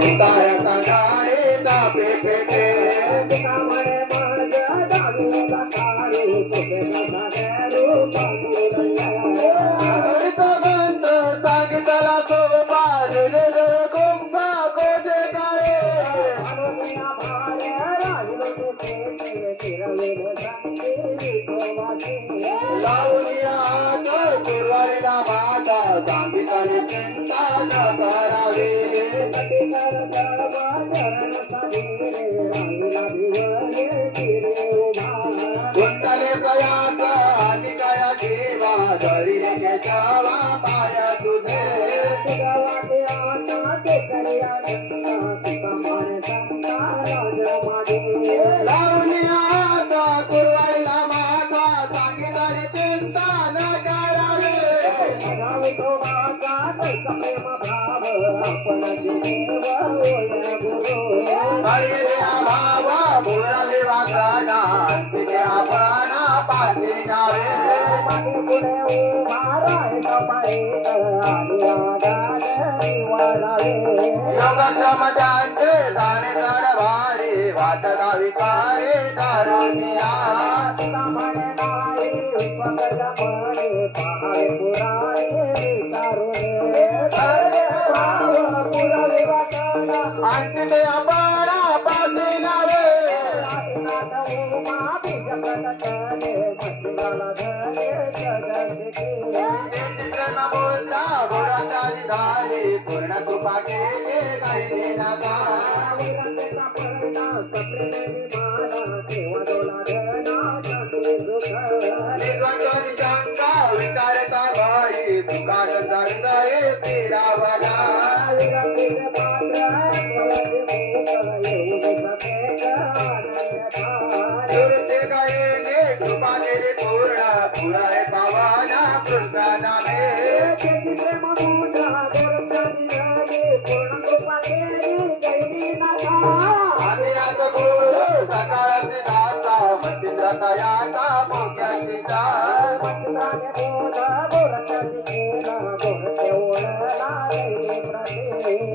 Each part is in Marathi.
उतार काढारे तापे फेटे कामळे माझ दारूला काढू कुठे कसा गेलो हरित बंद सांगितला तो बाजले कुंभा कोटे काळे अनुया भारे राहिलो ते फिरवेल संगी तोवाची लावूया तर कुरवाडीला माता सांगितले चिंता न करावे कटिकर दळवा चरण साधीरे राहिला भिवले फिरे उभा कुंडले कयाच आणि कया देवा धरी जावा पाया तुझे गावाते आता ते करिया नंदा तुका मारे संता राज मागे लावूया आता कुरवाडीला माता सांगितले चिंता न करावे गावी तो वाचा कैसा प्रेम भाव आपण जीव ओया गुरु हरी भावा बुरा देवा काना तिथे आपण पाठी नावे मागे पुढे उभा राहिला पाहिजे आणि आगाड निवारावे योगक्षम त्यांचे दाणे चढ भारी वाट गावी काळे दारुनिया म्हणे नाही विपगल म्हणे पहावे पुराणे तारुणे भाव पुरावे वाटाणा आणि ते आपण पाठी नावे पूर्ण कृपा केले काही नका शंका विचारता भाई तुका जगदे तिरावला कृपा केली पूर्ण पुराय पावाना कृष्णाने आम्ही आता गुरु सकाळचे दाता मंदिराचा याचा मोक्याचा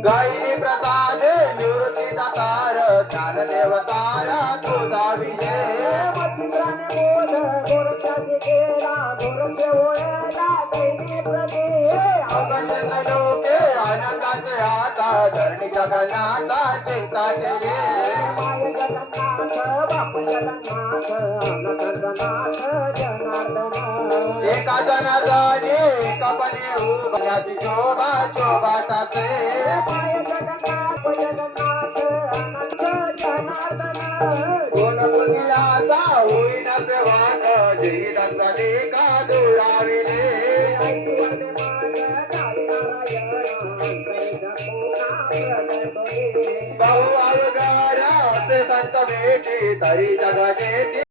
गायी प्रसादे निवृत्ती दातार ज्ञान देवतार तुझा विजय लोके आनंदाचे आता धरणी जगन्नाथा चिंता केले एका जनार्दनी एका पणे उभयाची शोभा शोभाताचे कोण पुण्याचा होईन सेवाक जीवितांचा लेखा दुराविले बहु अवघड असे संत भेटी तरी जगाचे